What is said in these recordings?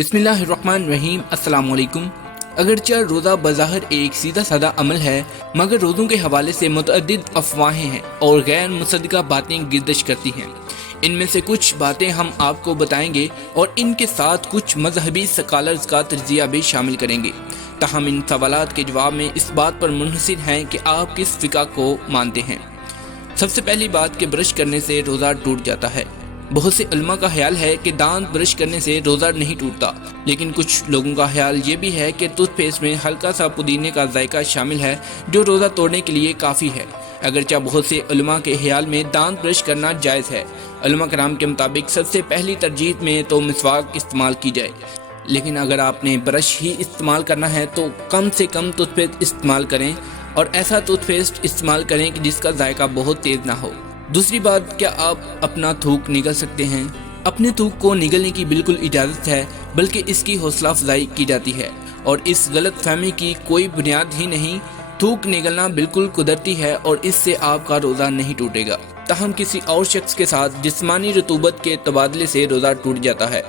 बिस्मिल्लाहिर्रहमानिर्रहीम। अस्सलाम वालेकुम। अगरचे रोज़ा बज़ाहिर एक सीधा साधा अमल है, मगर रोज़ों के हवाले से मुतअद्दिद अफवाहें हैं और गैर मुसद्दक़ा बातें गिरदिश करती हैं। इनमें से कुछ बातें हम आपको बताएंगे और इनके साथ कुछ मजहबी स्कॉलर्स का तज्ज़िया भी शामिल करेंगे। ताहम इन सवालात के जवाब में इस बात पर मुनहसिर हैं कि आप किस फ़िक़ा को मानते हैं। सबसे पहली बात कि ब्रश करने से रोज़ा टूट जाता है। बहुत से उलमा का ख्याल है कि दांत ब्रश करने से रोज़ा नहीं टूटता, लेकिन कुछ लोगों का ख्याल ये भी है कि टूथपेस्ट में हल्का सा पुदीने का जायका शामिल है जो रोज़ा तोड़ने के लिए काफ़ी है। अगरचे बहुत से उलमा के ख्याल में दांत ब्रश करना जायज़ है। उलमा कराम के मुताबिक सबसे पहली तरजीह में तो मिसवाक इस्तेमाल की जाए, लेकिन अगर आपने ब्रश ही इस्तेमाल करना है तो कम से कम टूथपेस्ट इस्तेमाल करें और ऐसा टूथपेस्ट इस्तेमाल करें कि जिसका जायका बहुत तेज़ ना हो। दूसरी बात, क्या आप अपना थूक निगल सकते हैं? अपने थूक को निगलने की बिल्कुल इजाज़त है, बल्कि इसकी हौसला अफजाई की जाती है और इस गलत फहमी की कोई बुनियाद ही नहीं। थूक निगलना बिल्कुल कुदरती है और इससे आपका रोज़ा नहीं टूटेगा। ताहम किसी और शख्स के साथ जिस्मानी रतूबत के तबादले से रोज़ा टूट जाता है।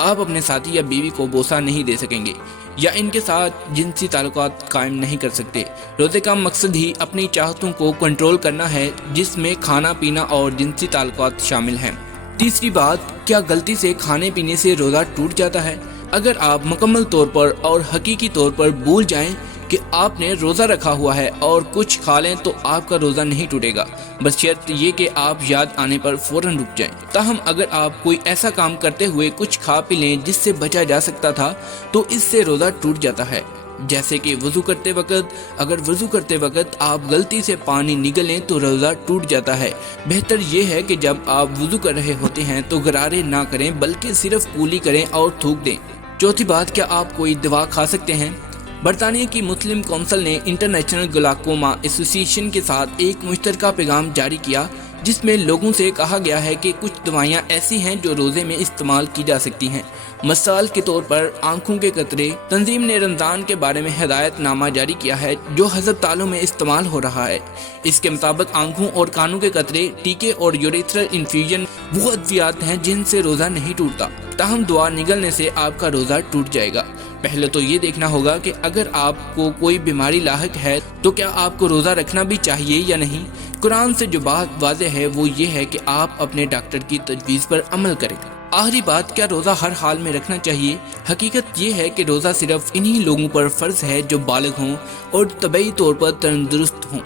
आप अपने साथी या बीवी को बोसा नहीं दे सकेंगे या इनके साथ जिनसी ताल्लुकात कायम नहीं कर सकते। रोज़े का मकसद ही अपनी चाहतों को कंट्रोल करना है, जिसमें खाना पीना और जिनसी ताल्लुकात शामिल हैं। तीसरी बात, क्या गलती से खाने पीने से रोज़ा टूट जाता है? अगर आप मुकम्मल तौर पर और हकीकी तौर पर भूल जाएं कि आपने रोज़ा रखा हुआ है और कुछ खा लें तो आपका रोज़ा नहीं टूटेगा, बस शर्त ये कि आप याद आने पर फ़ौरन रुक जाएं। ताहम अगर आप कोई ऐसा काम करते हुए कुछ खा पी लें जिससे बचा जा सकता था तो इससे रोज़ा टूट जाता है। जैसे कि वज़ू करते वक्त, अगर वज़ू करते वक्त आप गलती से पानी निगल लें तो रोज़ा टूट जाता है। बेहतर ये है कि जब आप वज़ू कर रहे होते हैं तो गरारे ना करें, बल्कि सिर्फ कूली करें और थूक दें। चौथी बात, क्या आप कोई दवा खा सकते हैं? बरतानिया की मुस्लिम कौंसिल ने इंटरनेशनल ग्लाकोमा एसोसिएशन के साथ एक मुश्तरका पैगाम जारी किया, जिसमें लोगों से कहा गया है कि कुछ दवाइयाँ ऐसी हैं जो रोज़े में इस्तेमाल की जा सकती हैं। मिसाल के तौर पर आंखों के कतरे। तंजीम ने रमज़ान के बारे में हिदायतनामा जारी किया है जो हस्पतालों में इस्तेमाल हो रहा है। इसके मुताबिक आंखों और कानों के कतरे, टीके और यूरेथ्रल इन्फ्यूजन वो अद्वियात हैं जिनसे रोज़ा नहीं टूटता। ताहम दुआ निगलने से आपका रोज़ा टूट जाएगा। पहले तो ये देखना होगा कि अगर आपको कोई बीमारी लाहिक है तो क्या आपको रोज़ा रखना भी चाहिए या नहीं। कुरान से जो बात वाज़ेह है वो ये है कि आप अपने डॉक्टर की तजवीज़ पर अमल करें। आखिरी बात, क्या रोज़ा हर हाल में रखना चाहिए? हकीकत ये है कि रोज़ा सिर्फ इन्हीं लोगों पर फ़र्ज़ है जो बालिग हों और तबई तौर पर तंदुरुस्त हों।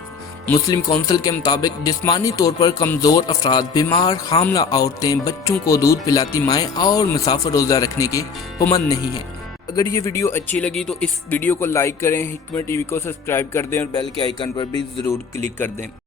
मुस्लिम कौंसिल के मुताबिक जिस्मानी तौर पर कमज़ोर अफराद, बीमार, हामला औरतें, बच्चों को दूध पिलाती माएँ और मुसाफिर रोज़ा रखने के पाबंद नहीं हैं। अगर ये वीडियो अच्छी लगी तो इस वीडियो को लाइक करें, हिकमत टीवी को सब्सक्राइब कर दें और बेल के आइकन पर भी ज़रूर क्लिक कर दें।